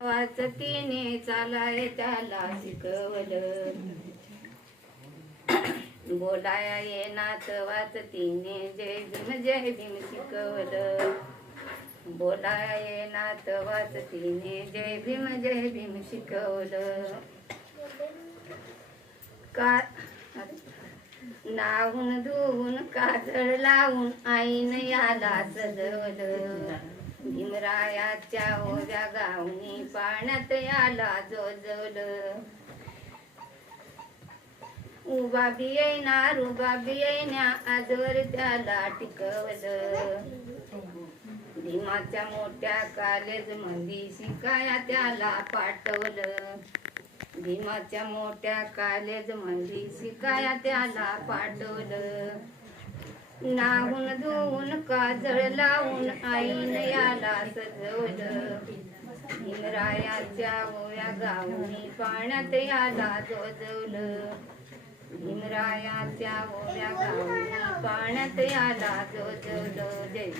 वाचतीने चालाय त्याला शिकवलं, बोलाया येनात वाचतीने जय भीम शिकवलं, बोलाया येनात वाचतीने जय भीम शिकवलं. का नाहून धुवून काजळ लावून आईन याला सजवलं, भीमरायाच्या ओव्या गावनी पाण्यात याला जोजवलं. उभा बी येणार उभा बी येण्या आजवर त्याला टिकवलं, भीमाच्या मोठ्या कॉलेज मध्ये शिकाया त्याला पाठवलं, भीमाच्या मोठ्या कॉलेज मध्ये शिकाया त्याला पाठवलं. नाहून धुवून काजळ लावून आईन याला सजवलं, भीमरायाच्या ओव्या गावनी पाण्यात याला जोजवलं, भीमरायाच्या ओव्या गावनी पाण्यात याला जोजवलं. जय